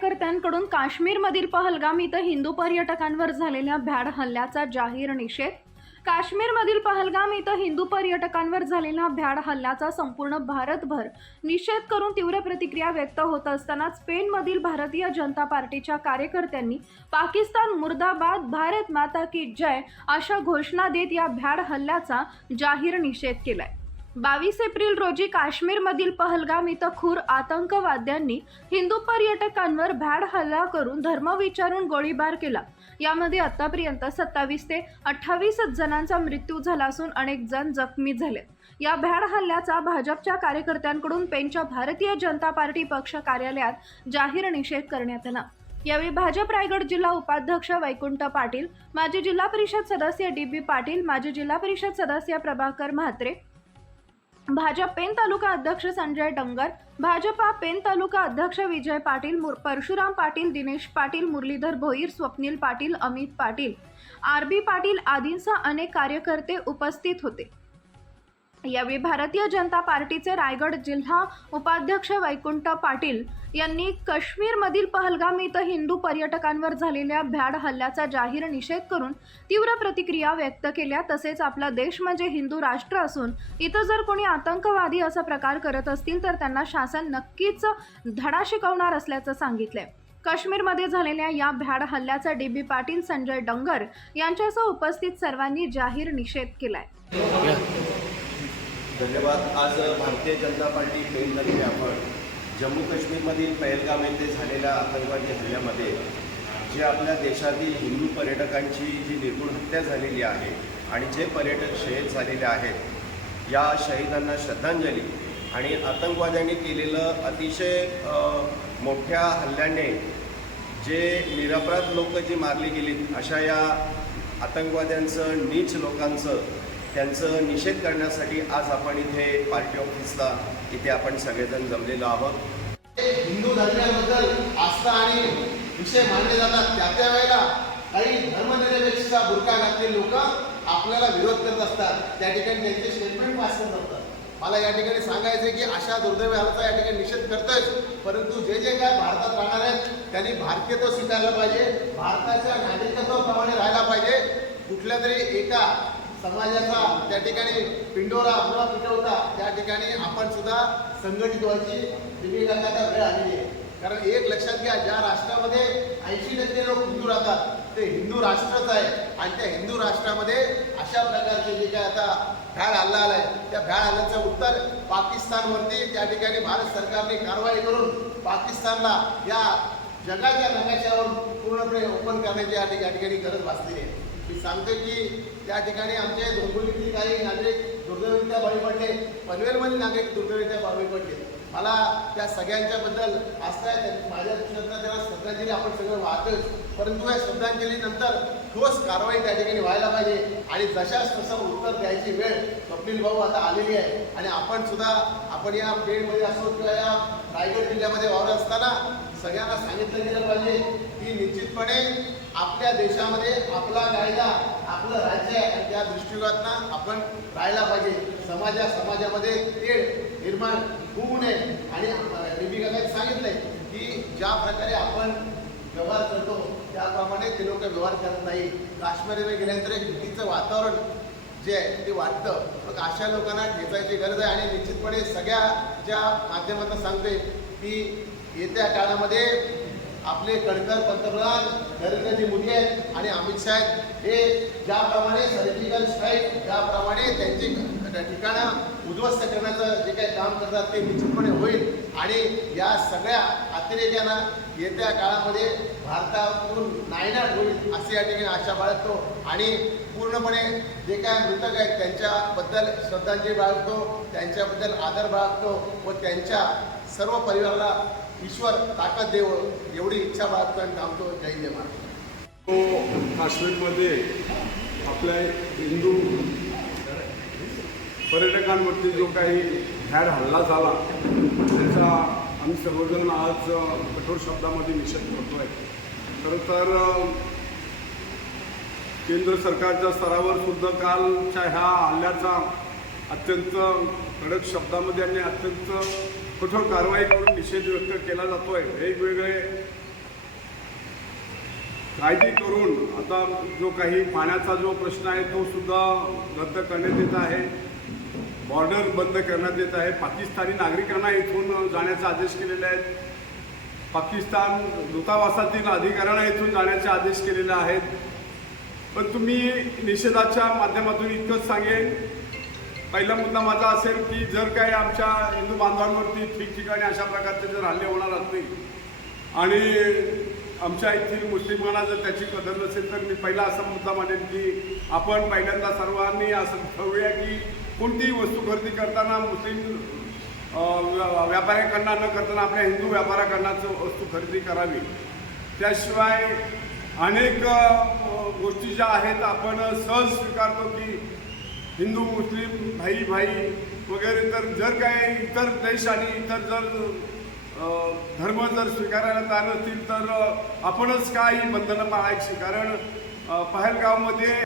कार्यकर्त्यांकडून काश्मीरमधील पहलगाम इथं हिंदू पर्यटकांवर झालेल्या भ्याड हल्ल्याचा जाहीर निषेध। काश्मीरमधील पहलगाम इथं हिंदू पर्यटकांवर झालेल्या भ्याड हल्ल्याचा संपूर्ण भारतभर निषेध करून तीव्र प्रतिक्रिया व्यक्त होत असताना स्पेनमधील भारतीय जनता पार्टीच्या कार्यकर्त्यांनी पाकिस्तान मुर्दाबाद, भारत माता की जय अशा घोषणा देत या भ्याड हल्ल्याचा जाहीर निषेध केलाय। 22 एप्रिल रोजी काश्मीरमधील पहलगाम इथं खूर आतंकवाद्यांनी हिंदू पर्यटकांवर भ्याड हल्ला करून धर्म विचारून गोळीबार केला। यामध्ये आतापर्यंत 27 ते 28 जणांचा मृत्यू झाला असून अनेक जण जखमी झाले। या भ्याड हल्ल्याचा भाजपच्या कार्यकर्त्यांकडून पेनच्या भारतीय जनता पार्टी पक्ष कार्यालयात जाहीर निषेध करण्यात आला। यावेळी भाजप रायगड जिल्हा उपाध्यक्ष वैकुंठ पाटील, माजी जिल्हा परिषद सदस्य डी.बी. पाटील, माजी जिल्हा परिषद सदस्य प्रभाकर म्हात्रे, भाजप पेन तालुका अध्यक्ष संजय डंगर, भाजपा पेन तालुका अध्यक्ष विजय पाटील, परशुराम पाटील, दिनेश पाटील, मुरलीधर भोईर, स्वप्नील पाटील, अमित पाटील, आर.बी. पाटील आदींसह अनेक कार्यकर्ते उपस्थित होते। यावेळी भारतीय जनता पार्टीचे रायगड जिल्हा उपाध्यक्ष वैकुंठ पाटील यांनी काश्मीरमधील पहलगाम इथं हिंदू पर्यटकांवर झालेल्या भ्याड हल्ल्याचा जाहीर निषेध करून तीव्र प्रतिक्रिया व्यक्त केल्या। तसेच आपला देश म्हणजे हिंदू राष्ट्र असून इथं जर कोणी आतंकवादी असा प्रकार करत असतील तर त्यांना शासन नक्कीच धडा शिकवणार असल्याचं सांगितलंय। काश्मीरमध्ये झालेल्या या भ्याड हल्ल्याचा डी.बी. पाटील, संजय डंगर यांच्यासह उपस्थित सर्वांनी जाहीर निषेध केलाय। धन्यवाद। आज भारतीय जनता पार्टी पेनतर्फे आपण जम्मू काश्मीरमधील पहलगाम येथे झालेल्या आतंकवादी हल्ल्यामध्ये जे आपल्या देशातील हिंदू पर्यटकांची जी निर्घृण हत्या झालेली आहे आणि जे पर्यटक शहीद झालेले आहेत, या शहीदांना श्रद्धांजली आणि आतंकवाद्यांनी केलेलं अतिशय मोठ्या हल्ल्याने जे निरपराध लोक जी मारली गेलीत, अशा या आतंकवाद्यांचं, नीच लोकांचं त्यांचं निषेध करण्यासाठी आज आपण इथे पार्टी ऑफिसला इथे आपण सगळेजण जमलेलो आहोत। हिंदू धर्माबद्दल आस्था आणि विषय मानले जातात, त्या वेळेला काही धर्मनिरपेक्षता बुरका घातलेले लोक आपल्याला विरोध करत असतात, त्या ठिकाणी त्यांचे स्टेटमेंट पास करत असतात। मला या ठिकाणी सांगायचे की अशा दुर्दैवी हालचा या ठिकाणी निषेध करतोय, परंतु जे जे काय भारतात राहणार आहेत त्यांनी भारतीयत्व स्वीकारलं पाहिजे, भारताच्या नागरिकत्वाप्रमाणे राहायला पाहिजे। कुठल्या तरी एका समाजाचा त्या ठिकाणी पिंडोरा न पिटवता त्या ठिकाणी आपण सुद्धा संघटित व्हायची दिव्यकांता वेळ आलेली आहे। कारण एक लक्षात घ्या, ज्या राष्ट्रामध्ये 80% लोक हिंदू राहतात ते हिंदू राष्ट्रच आहे आणि त्या हिंदू राष्ट्रामध्ये अशा प्रकारचे जे काय आता भ्याड हल्ला आलाय, त्या भ्याड हल्ल्याचं उत्तर पाकिस्तानवरती त्या ठिकाणी भारत सरकारने कारवाई करून पाकिस्तानला या जगाच्या नकाशावर पूर्णपणे ओपन करण्याची या ठिकाणी गरज भासलेली आहे। मी सांगतो की त्या ठिकाणी आमचे डोंबिवलीतील काही नागरिक दुर्दैवीरित्या बळी पडले, पनवेलमधील नागरिक दुर्दैवीरित्या बळी पडले। मला त्या सगळ्यांच्या बद्दल आस्था आहे, माझ्या दृष्टीनं त्यांना श्रद्धांजली आपण सगळं वाहतोय, परंतु या श्रद्धांजलीनंतर ठोस कारवाई त्या ठिकाणी व्हायला पाहिजे आणि जशाच तसं उत्तर द्यायची वेळ स्वप्नील भाऊ आता आलेली आहे। आणि आपण सुद्धा आपण या पेणमध्ये असो किंवा या रायगड जिल्ह्यामध्ये वावर असताना सगळ्यांना सांगितलं गेलं पाहिजे की निश्चितपणे आपल्या देशामध्ये आपला कायदा, आपलं राज्य आहे आणि त्या दृष्टिकोनातून आपण राहायला पाहिजे। समाजामध्ये तेढ निर्माण होऊ नये आणि दीपिकाने सांगितलंय की ज्या प्रकारे आपण व्यवहार करतो त्याप्रमाणे ते लोक व्यवहार करत नाही। काश्मीरमध्ये गेल्यानंतर एक भीतीचं वातावरण जे आहे ते वाटतं, मग अशा लोकांना ठेचायची गरज आहे। आणि निश्चितपणे सगळ्याच्या माध्यमातून सांगते की येत्या काळामध्ये आपले कणकर पंतप्रधान नरेंद्रजी मोदी आहेत आणि अमित शाह हे ज्याप्रमाणे सर्जिकल स्ट्राईक ज्याप्रमाणे त्यांची ठिकाणं उद्ध्वस्त करण्याचं जे काही काम करतात ते निश्चितपणे होईल आणि या सगळ्या अतिरेक्यांना येत्या काळामध्ये भारतातून नायनाट होईल अशी या ठिकाणी आशा बाळगतो आणि पूर्णपणे जे काय मृतक आहेत त्यांच्याबद्दल श्रद्धांजली बाळगतो, त्यांच्याबद्दल आदर बाळगतो व त्यांच्या सर्व परिवाराला ईश्वर ताकद देवं एवढी इच्छा बाळगतो आणि थांबतो। जय जय महाराज। काश्मीरमध्ये आपल्या हिंदू पर्यटकांवरती जो काही भ्याड हल्ला झाला त्याचा आम्ही सर्वजण आज कठोर शब्दामध्ये निषेध करतोय। खरं तर केंद्र सरकारच्या स्तरावर सुद्धा कालच्या ह्या हल्ल्याचा अत्यंत कडक शब्दामध्ये आणि अत्यंत कठोर कारवाई करून निषेध व्यक्त केला जातोय। वेगवेगळे कायदे करून आता जो काही पाण्याचा जो प्रश्न आहे तो सुद्धा रद्द करण्यात येत आहे. बॉर्डर बंद करण्यात येत आहे. पाकिस्तानी नागरिकांना इथून जाण्याचे आदेश केलेले आहेत. पाकिस्तान दूतावासातील अधिकाऱ्यांना इथून जाण्याचे आदेश केलेले आहेत. पण तुम्ही निषेधाच्या माध्यमातून इतकंच सांगेन, पहिला मुद्दा माझा असेल की जर काही आमच्या हिंदू बांधवांवरती ठिकठिकाणी अशा प्रकारचे जर हल्ले होणार असतील आणि आमच्या येथील मुस्लिमांना जर त्याची कदर नसेल तर मी पहिला असा मुद्दा मांडेन की आपण पहिल्यांदा सर्वांनी असं ठरवूया की कोणतीही वस्तू खरेदी करताना मुस्लिम व्यापाऱ्यांकडनं न करताना आपल्या हिंदू व्यापाऱ्यांकडनं वस्तू खरेदी करावी. त्याशिवाय अनेक गोष्टी ज्या आहेत आपण सहज स्वीकारतो की हिंदू मुस्लिम भाई भाई वगैरे, तर जर काही इतर देश आणि इतर जर धर्म जर स्वीकारायला तयार नसतील तर आपणच काही बंधनं पाळायची. कारण पहलगावमध्ये